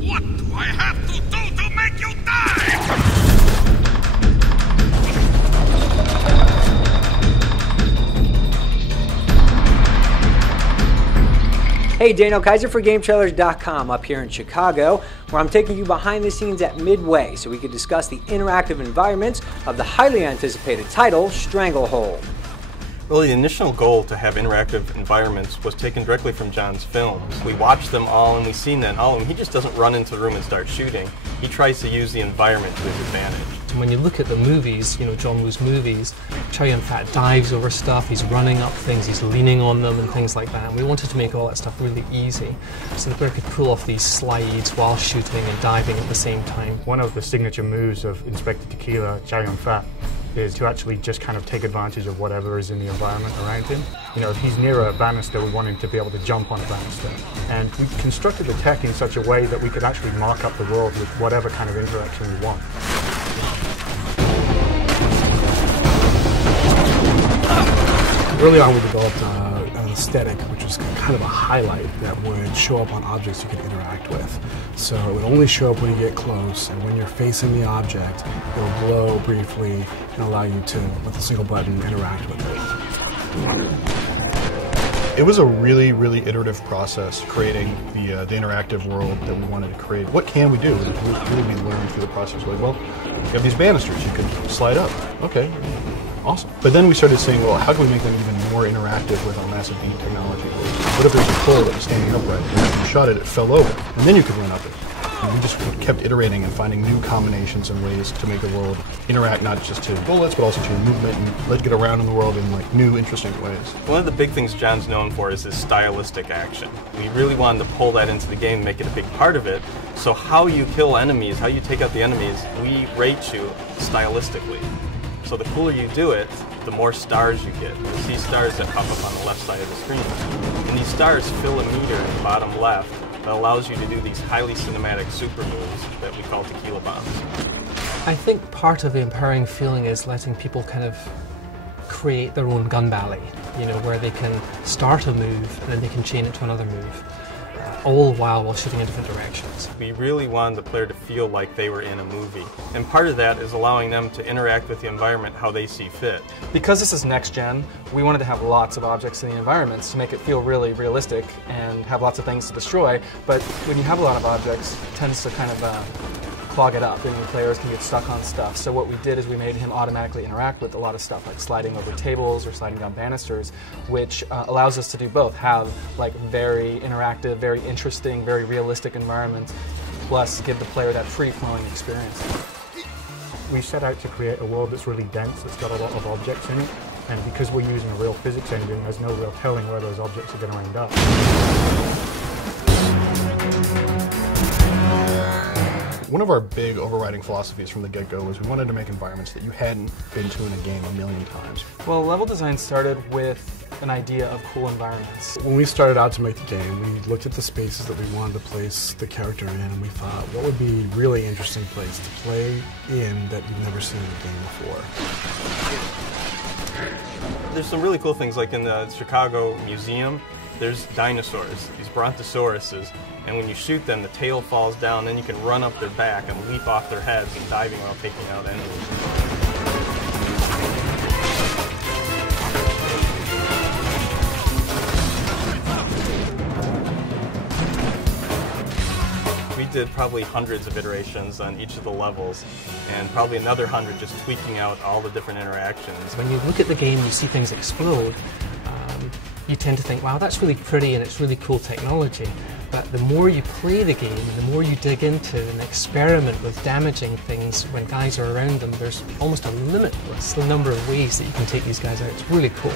What do I have to do to make you die? Hey, Daniel Kaiser for GameTrailers.com up here in Chicago, where I'm taking you behind the scenes at Midway so we could discuss the interactive environments of the highly anticipated title, Stranglehold. Well, the initial goal to have interactive environments was taken directly from John's films. We watched them all and we've seen that in all of them. He just doesn't run into the room and start shooting. He tries to use the environment to his advantage. When you look at the movies, John Woo's movies, Chow Yun-fat dives over stuff, he's running up things, he's leaning on them and things like that. And we wanted to make all that stuff really easy so the player could pull off these slides while shooting and diving at the same time. One of the signature moves of Inspector Tequila, Chow Yun-fat, is to actually just kind of take advantage of whatever is in the environment around him. If he's near a banister, we want him to be able to jump on a banister. And we constructed the tech in such a way that we could actually mark up the world with whatever kind of interaction we want. Early on, we developed an aesthetic, which was kind of a highlight that would show up on objects you could interact with. So it would only show up when you get close, and when you're facing the object, it'll glow briefly and allow you to, with a single button, interact with it. It was a really, really iterative process creating the interactive world that we wanted to create. What can we do? Really we learned through the process. Like, well, you have these banisters you could slide up. Okay. Awesome. But then we started saying, well, how can we make them even more interactive with our massive beam technology? What if there's a pole that was standing upright, and if you shot it, it fell over, and then you could run up it? And we just kept iterating and finding new combinations and ways to make the world interact not just to bullets, but also to your movement, and let it get around in the world in like new, interesting ways. One of the big things John's known for is his stylistic action. We really wanted to pull that into the game, make it a big part of it. So how you kill enemies, how you take out the enemies, we rate you stylistically. So the cooler you do it, the more stars you get. You'll see stars that pop up on the left side of the screen. And these stars fill a meter in the bottom left that allows you to do these highly cinematic super moves that we call tequila bombs. I think part of the empowering feeling is letting people kind of create their own gun ballet, where they can start a move and then they can chain it to another move. All while shooting in different directions. We really wanted the player to feel like they were in a movie. And part of that is allowing them to interact with the environment how they see fit. Because this is next gen, we wanted to have lots of objects in the environments to make it feel really realistic and have lots of things to destroy. But when you have a lot of objects, it tends to kind of clog it up and the players can get stuck on stuff. So what we did is we made him automatically interact with a lot of stuff like sliding over tables or sliding down banisters, which allows us to do both, have like very interactive, very interesting, very realistic environments, plus give the player that free-flowing experience. We set out to create a world that's really dense, that's got a lot of objects in it, and because we're using a real physics engine, there's no real telling where those objects are going to end up. One of our big overriding philosophies from the get-go was we wanted to make environments that you hadn't been to in a game a million times. Well, level design started with an idea of cool environments. When we started out to make the game, we looked at the spaces that we wanted to place the character in, and we thought, what would be a really interesting place to play in that you've never seen in a game before? There's some really cool things, like in the Chicago Museum, there's dinosaurs, these brontosauruses, and when you shoot them, the tail falls down, then you can run up their back and leap off their heads and diving while taking out enemies. We did probably hundreds of iterations on each of the levels, and probably another 100 just tweaking out all the different interactions. When you look at the game, you see things explode. You tend to think, wow, that's really pretty and it's really cool technology. But the more you play the game, the more you dig into and experiment with damaging things when guys are around them, there's almost a limitless number of ways that you can take these guys out. It's really cool.